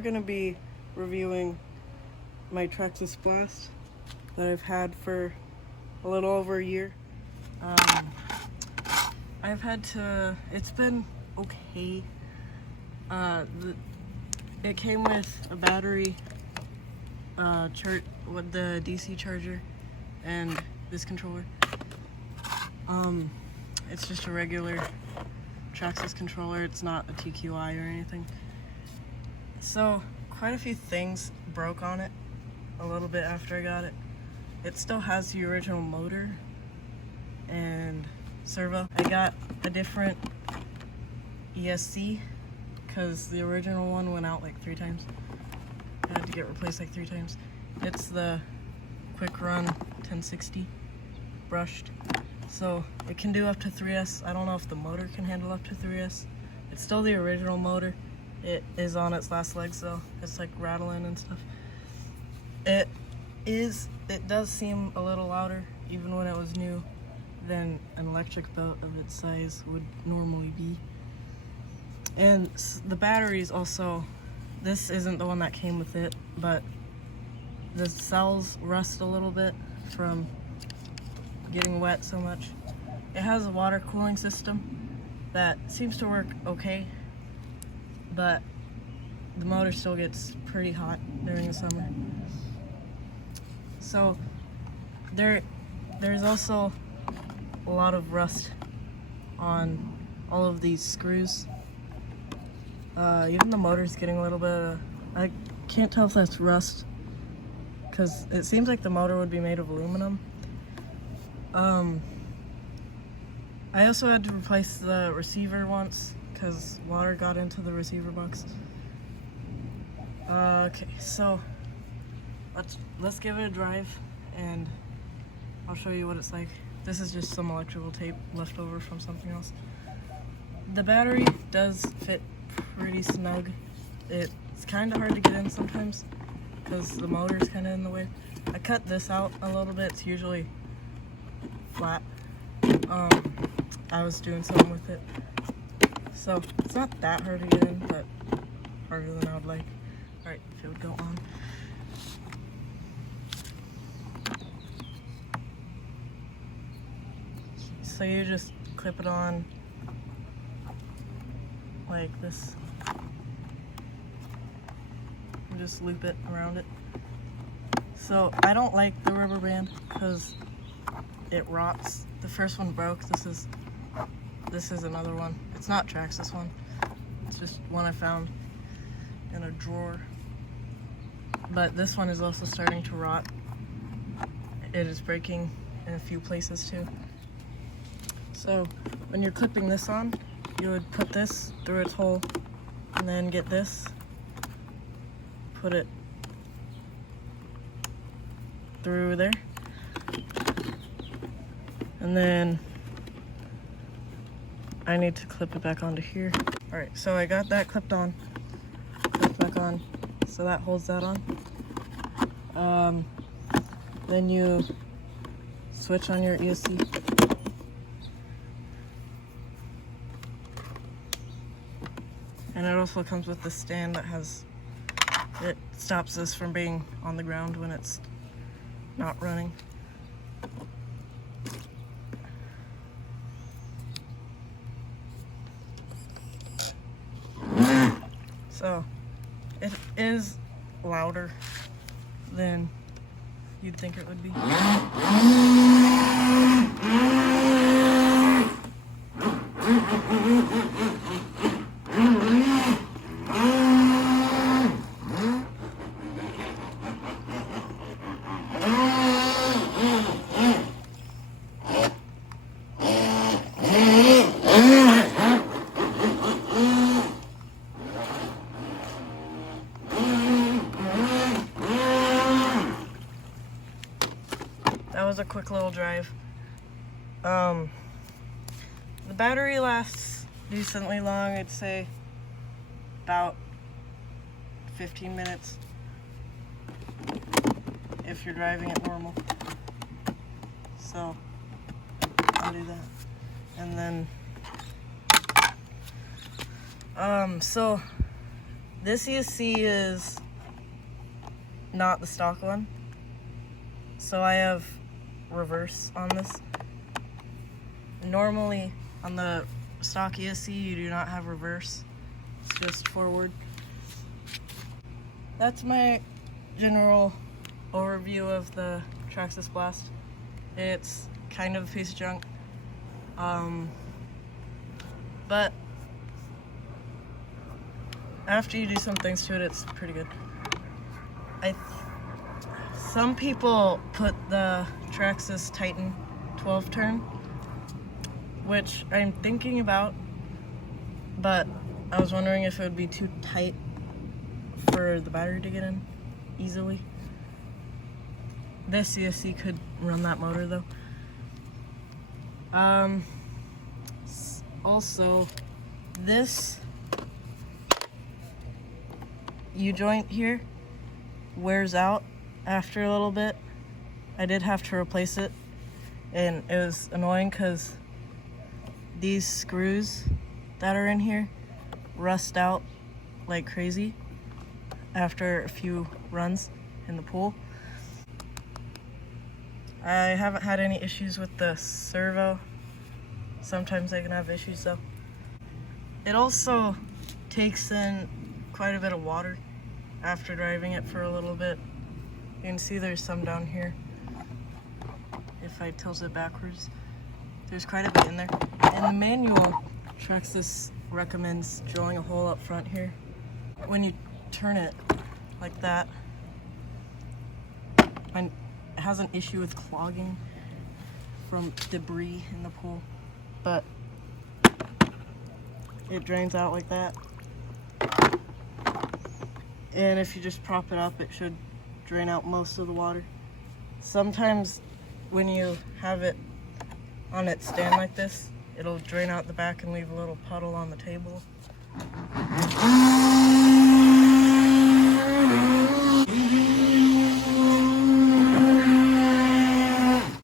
we're gonna be reviewing my Traxxas Blast that I've had for a little over a year. It's been okay. It came with a battery, with the DC charger, and this controller. It's just a regular Traxxas controller. It's not a TQI or anything. So quite a few things broke on it a little bit after I got it. It still has the original motor and servo. I got a different ESC because the original one went out like 3 times. I had to get replaced like 3 times. It's the Quick Run 1060 brushed. So it can do up to 3S. I don't know if the motor can handle up to 3S. It's still the original motor. It is on its last legs though. It's like rattling and stuff. It does seem a little louder, even when it was new, than an electric boat of its size would normally be. And the batteries also, this isn't the one that came with it, but the cells rust a little bit from getting wet so much. It has a water cooling system that seems to work okay, but the motor still gets pretty hot during the summer. So there's also a lot of rust on all of these screws. Even the motor's getting a little bit of, I can't tell if that's rust because it seems like the motor would be made of aluminum. I also had to replace the receiver once because water got into the receiver box. Okay, so let's give it a drive and I'll show you what it's like. This is just some electrical tape left over from something else. The battery does fit pretty snug. It's kind of hard to get in sometimes because the motor's kind of in the way. I cut this out a little bit. It's usually flat. I was doing something with it. So it's not that hard to get in, but harder than I would like. Alright, if it would go on. So you just clip it on like this and just loop it around it. So I don't like the rubber band because it rots. The first one broke. This is another one. It's not Traxxas one. It's just one I found in a drawer. But this one is also starting to rot. It is breaking in a few places too. So when you're clipping this on, you would put this through its hole and then get this, put it through there, and then I need to clip it back onto here. Alright, so I got that clipped on, clipped back on, so that holds that on. Then you switch on your ESC. And it also comes with the stand that it stops this from being on the ground when it's not running. So it is louder than you'd think it would be. That was a quick little drive. The battery lasts decently long, I'd say about 15 minutes if you're driving it normal. So I'll do that. And then so This ESC is not the stock one, so I have reverse on this. Normally on the stock ESC you do not have reverse, it's just forward. That's my general overview of the Traxxas Blast. It's kind of a piece of junk, but after you do some things to it, it's pretty good. Some people put the Traxxas Titan 12 turn, which I'm thinking about, but I was wondering if it would be too tight for the battery to get in easily. This ESC could run that motor though. Also, this U-joint here wears out after a little bit. I did have to replace it, and it was annoying because these screws that are in here rust out like crazy after a few runs in the pool. I haven't had any issues with the servo. Sometimes I can have issues though. It also takes in quite a bit of water after driving it for a little bit. You can see there's some down here. If I tilt it backwards, there's quite a bit in there. In the manual, Traxxas recommends drilling a hole up front here. When you turn it like that, it has an issue with clogging from debris in the pool, but it drains out like that. And if you just prop it up, it should drain out most of the water. Sometimes when you have it on its stand like this, it'll drain out the back and leave a little puddle on the table.